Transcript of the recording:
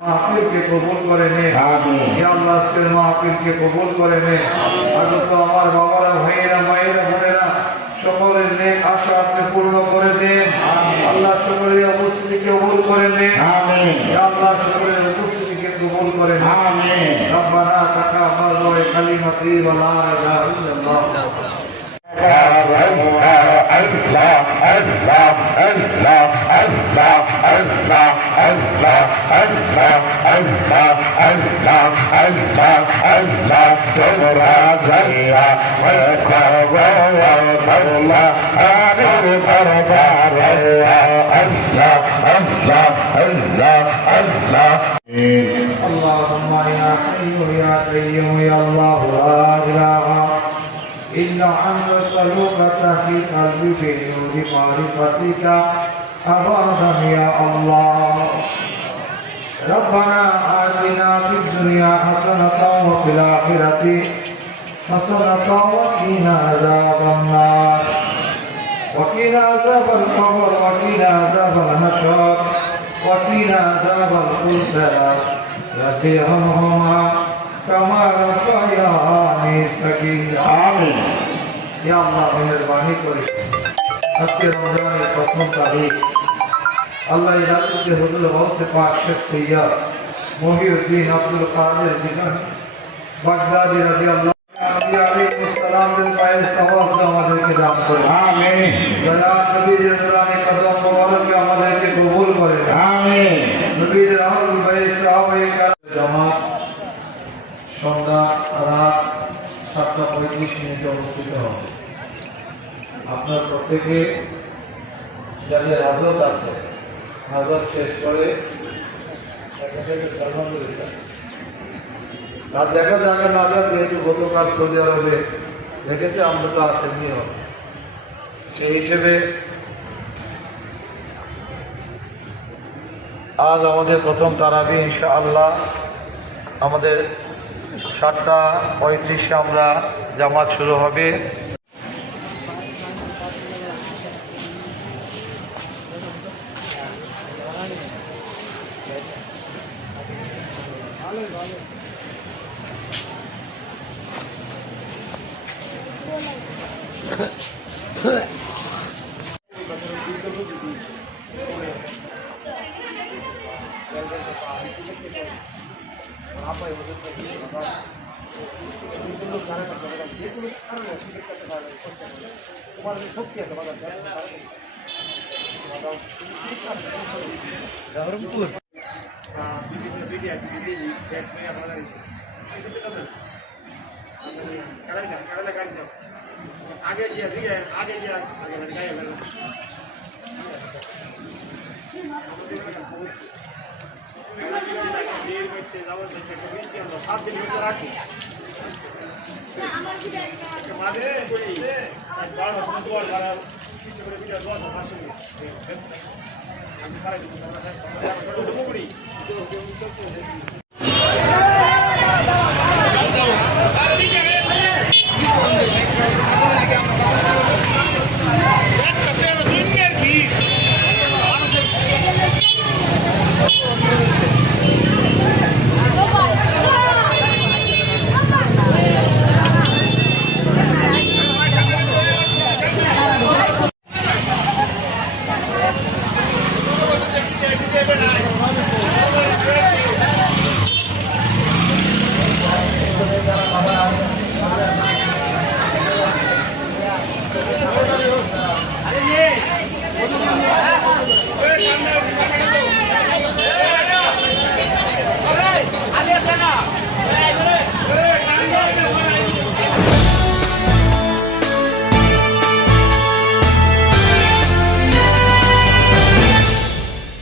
মাহফিল কে কবুল করে নে। আমিন। ইয়া আল্লাহ আজকের মাহফিল কে কবুল করে নে। আগত আমার বাবারা, ভাইয়েরা, মায়েরা, বোনেরা সকলের নেক আশা আপনি পূর্ণ করে দেন। আল্লাহ সকলের উপস্থিতিকে কবুল করে নেন। আমিন। ইয়া আল্লাহ সকলের উপস্থিতিকে কবুল করে নেন। আমিন। রব্বানা তাকাব্বাল কালিমাতি ওয়া লা ইলাহা ইল্লাল্লাহ। اللهم يا حي يا قيوم يا الله لا إله إلا أنت أسألك تحقيق قلبي بنور معرفتك أبدا يا الله. ربنا آتنا في الدنيا حسنة وفي الآخرة حسنة وقنا عذاب النار وقنا عذاب القبر وقنا عذاب الحشر وقنا عذاب الخلد رب ارحمهما كما ربياني صغيرا. آمين. يا الله মেহেরবানি করে আজকে রমজানের প্রথম তারিখ আল্লাহ এই রাত্রিতে হুজুর গৌসে পাক শেখ সৈয়দ মহিউদ্দিন আব্দুল কাদের জিলানী বাগদাদি রাদিয়াল্লাহু আলাইহিস সালামের পায়ের তাওয়াজ আমাদেরকে দান করে। আমিন। দয়া নবীর নূরানি কদম মোবারকে আমাদেরকে কবুল করে। আমিন। নবীর আহল বাইত সাহাবায়ে কেরাম জামাত সন্ধ্যা রাত 7:35 অনুষ্ঠিত হবে। আপনার প্রত্যেকে যাদের হাজত আছে হাজত শেষ করে তার দেখা যাবে না যাক, যেহেতু গতকাল সৌদি আরবে দেখেছে আমরা তো আসেননিও, সেই হিসেবে আজ আমাদের প্রথম তারাবি ইনশাআল্লাহ আমাদের 7:35 আমরা জামাত শুরু হবে।